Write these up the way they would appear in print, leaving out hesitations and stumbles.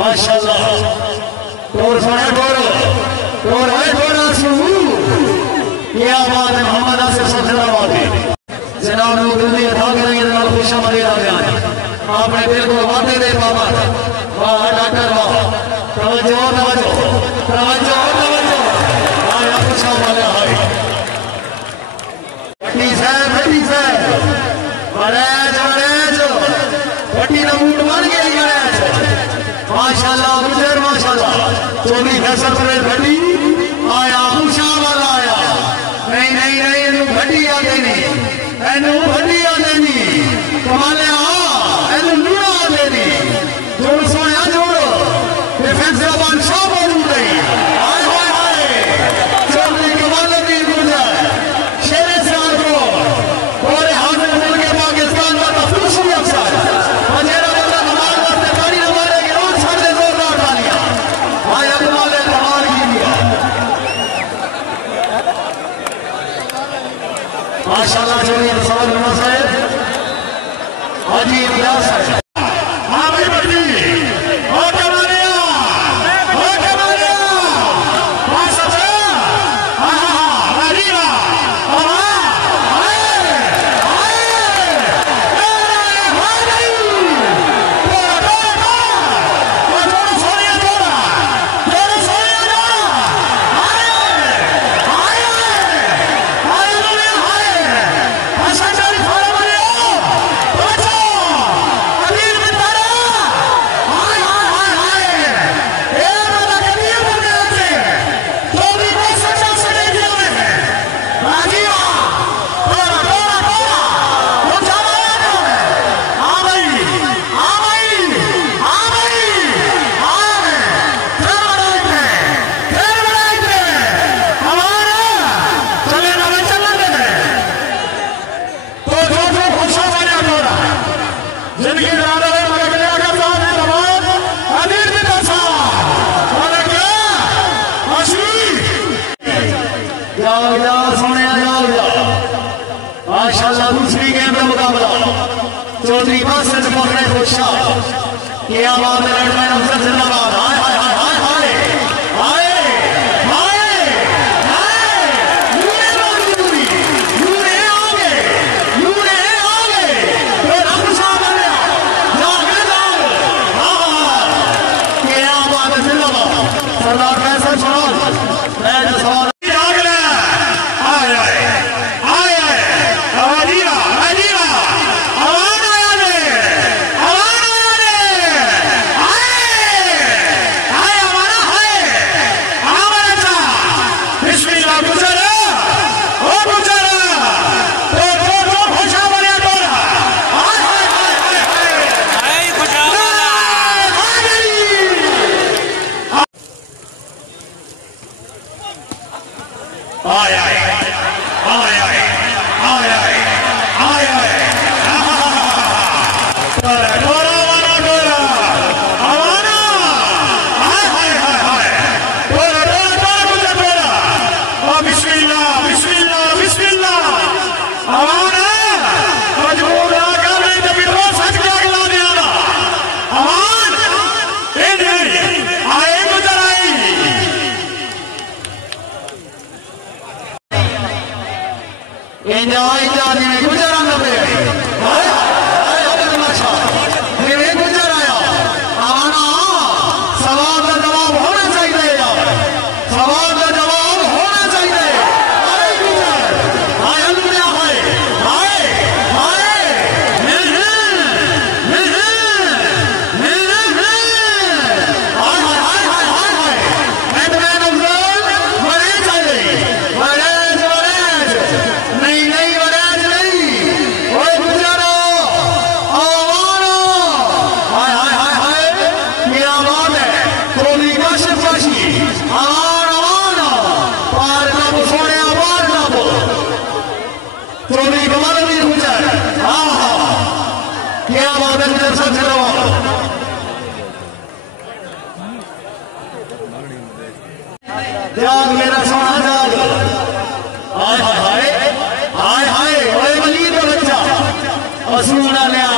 माशाल्लाह टोर सोने टोर है टोरा शुरू क्या बात है मोहम्मद आसिफ सल्लल्लाहु अलैहि जनाब लोग जल्दी अदा करेंगे जनाब खुशामदीद आ गया आपने बिल्कुल वादे दे बाबा वाह डॉक्टर वाह तवज्जो तवज्जो तवज्जो तवज्जो आया खुशामदीद हाय बड़ी से बड़े बड़ी ना मूड बन गई माशाल्लाह गुजर माशाल्लाह चौबी फैसल पर घटी आया खुशा वाला आया नहीं नहीं नहीं इनू घटी आ देनी इनू घटी आ देनी कमाले इनू लूड़ा आ देनी जोड़ सोया जोड़ डिफेंस वन शॉट बोल गई हाय हाय हाय चौधरी कमाल दी गुजर शेरे साल को और हाजिर मुल्क पाकिस्तान का तफसील अफसर वजीर माशाल्लाह जोड़ी सवाल होना साहब हाजी इलियास साहब हां भाई बड़ी हो कमालिया माशा हां अरीवा माशाल्लाह दूसरी गेम का मुकाबला चौधरी बासठ पकड़े खुशा क्या बात है लड़मैन अफसर जिंदाबाद हाय हाय हाय हाय हाय हाय हाय यूने आ गए तो रब साहब आ गया क्या बात है जिंदाबाद सरदार फैसल सवाल मैं जो सवाल सच रहो जाग मेरा सोना जाग हाय हाय हाय हाय ओए वली का बच्चा असूना लिया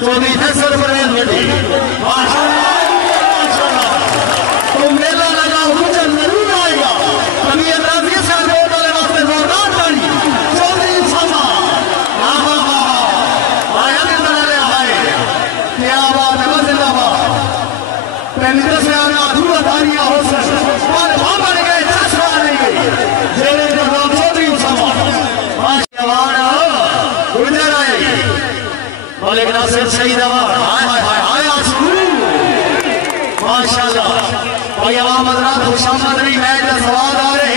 तो भी फैसल परवेज बड़ी माशाल्लाह तो मेला लगा हुजन जरूर आएगा कभी अंदाज़े से रोड वाले वास्ते जोरदार ताली चौधरी सामा आहा हा आया ने बना ले हाय क्या बात है जिंदाबाद पहले से आना अधूरा तालियां हो सकता और हम बन गए चश्मा नहीं गई जेरे का नाम चौधरी सामा माशाल्लाह गुजर आए मलिक नासिर सईद अवार हाय हाय हाय हाय आंसू माशाल्लाह और ये आवाम हज़रात खुशामद नहीं मैच का सवाल आ रहे